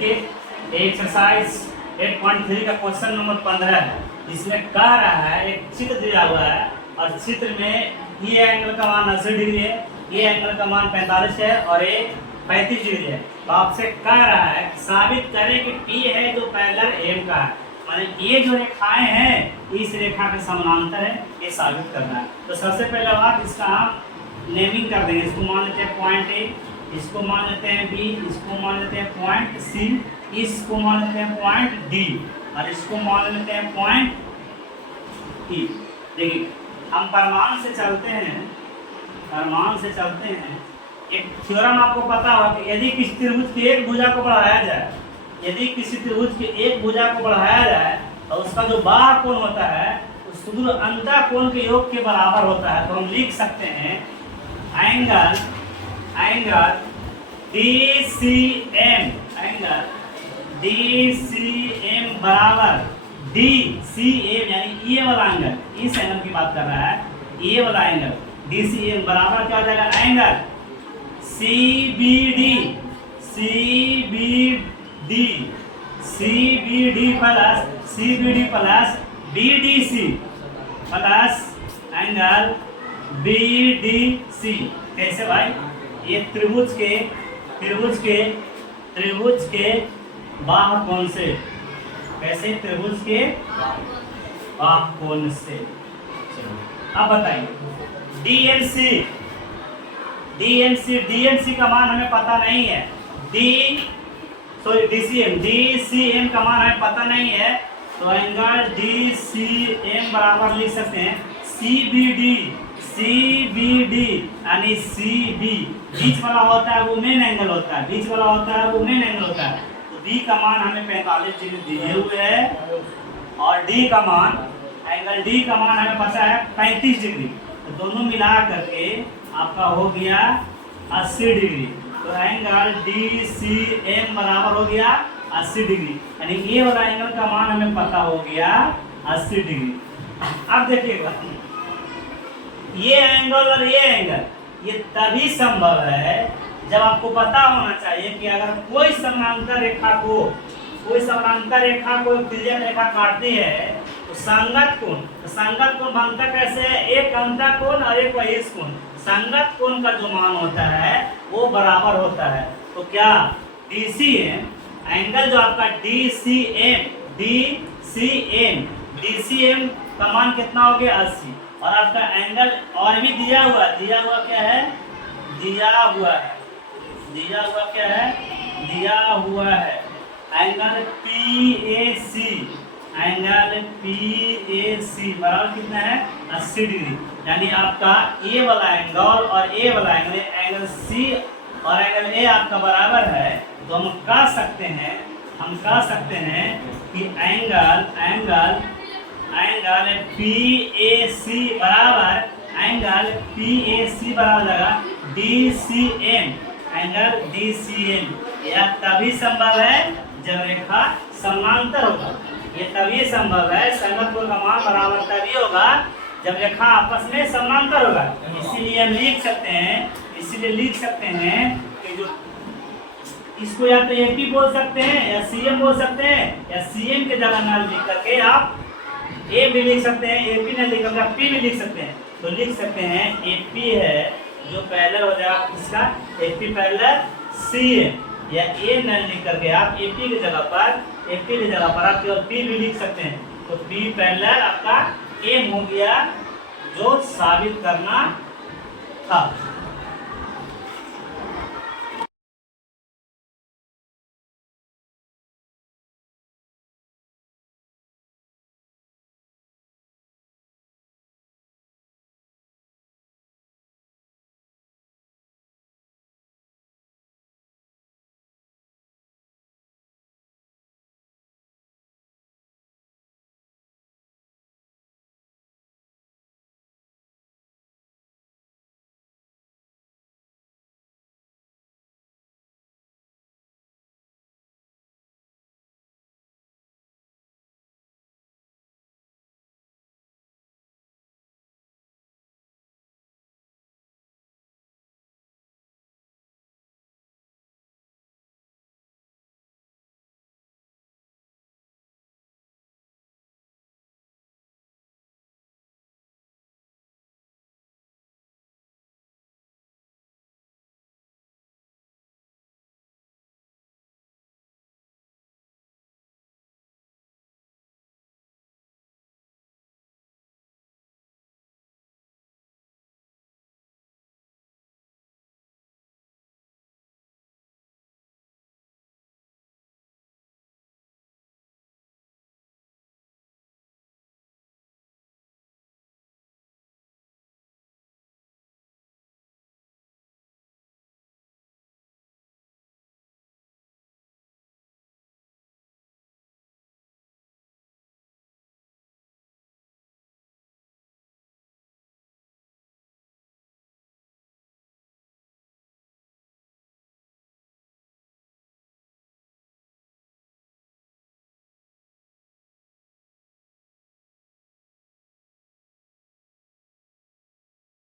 देखिए एक्सरसाइज 8.3 का question number 15 है। इसमें कह रहा है एक चित्र दिया हुआ है और चित्र में ये एंगल का मान 80 डिग्री है, ये एंगल का मान 45 है और ये 35 डिग्री है। तो आपसे कह रहा है साबित करें कि P है जो पैरेलल एम का है, माने ये जो रेखाएं हैं इस रेखा के समानांतर है, ये साबित करना है। तो सबसे पहले बात इसका हम नेमिंग कर देंगे। इसको मान लेते हैं पॉइंट ए, इसको मान लेते हैं बी, इसको मान लेते हैं पॉइंट सी, इसको मान लेते हैं पॉइंट डी और इसको मान लेते हैं पॉइंट ई। देखिए हम परमाणु से चलते हैं, परमाणु से चलते हैं। एक थ्योरम आपको पता होगा कि यदि किसी त्रिभुज की एक भुजा को बढ़ाया जाए, यदि किसी त्रिभुज की एक भुजा को बढ़ाया जाए तो उसका जो बाह्य कोण होता है उस सुदूर अंतः कोण के योग के बराबर होता है। तो हम लिख सकते हैं एंगल DCM, एंगल DCM बराबर DCM, यानी ये वाला एंगल, इस एंगल की बात कर रहा है, ये वाला एंगल DCM बराबर क्या हो जाएगा, angle CBD plus BDC plus angle BDC। कैसे भाई? ये त्रिभुज के बाह्य कोण से, कैसे? त्रिभुज के बाह्य कोण से। अब बताइए DCM का मान हमें पता नहीं है, DCM का मान हमें पता नहीं है। तो एंगल DCM बराबर लिख सकते हैं CBD यानी CB, बीच वाला होता है वो मेन एंगल होता है, बीच वाला होता है वो मेन एंगल होता है। तो B का मान हमें 45 डिग्री दिए हुए है और D का मान, एंगल D का मान हमें पता है 35 डिग्री। तो दोनों मिला करके आपका हो गया 80 डिग्री। तो एंगल DCM बराबर हो गया 80 डिग्री, यानी ये वाला एंगल का मान हमें पता हो गया 80 डिग्री। अब देखिएगा ये एंगल और ये एंगल ये तभी संभव है जब आपको पता होना चाहिए कि अगर कोई समानांतर रेखा को त्रिज्या रेखा काटती है तो संगत कोण बनता कैसे है? एक अंतः कोण और एक बहिर्ष कोण। संगत कोण का जो मान होता है वो बराबर होता है। तो क्या DCM, एंगल जो आपका DCM का मान कितना हो गया 80 और आपका एंगल और भी दिया हुआ क्या है? दिया हुआ है एंगल PAC बराबर कितना है 80 डिग्री। यानी आपका ए वाला एंगल और ए वाला एंगल C और एंगल A आपका बराबर है। तो हम कह सकते हैं कि एंगल PAC बराबर जाएगा DCM, एंगल DCM। यह तभी संभव है जब रेखा समानांतर होगा। ये तभी संभव है, संगत कोण का मान बराबर तभी होगा जब रेखा आपस में समानांतर होगा। इसीलिए हम लिख सकते हैं कि जो इसको या तो AP बोल सकते हैं या CM बोल सकते हैं, या CM के जगह ना लिख करके आप A भी लिख सकते हैं, AP ना लिख करके P भी लिख सकते हैं। तो लिख सकते हैं AP है जो पैरेलल हो जाएगा इसका AP पैरेलल CM, या A न लिख करके आप AP की जगह पर आप केवल P भी लिख सकते हैं। तो P पैरेलल आपका M हो गया जो साबित करना था।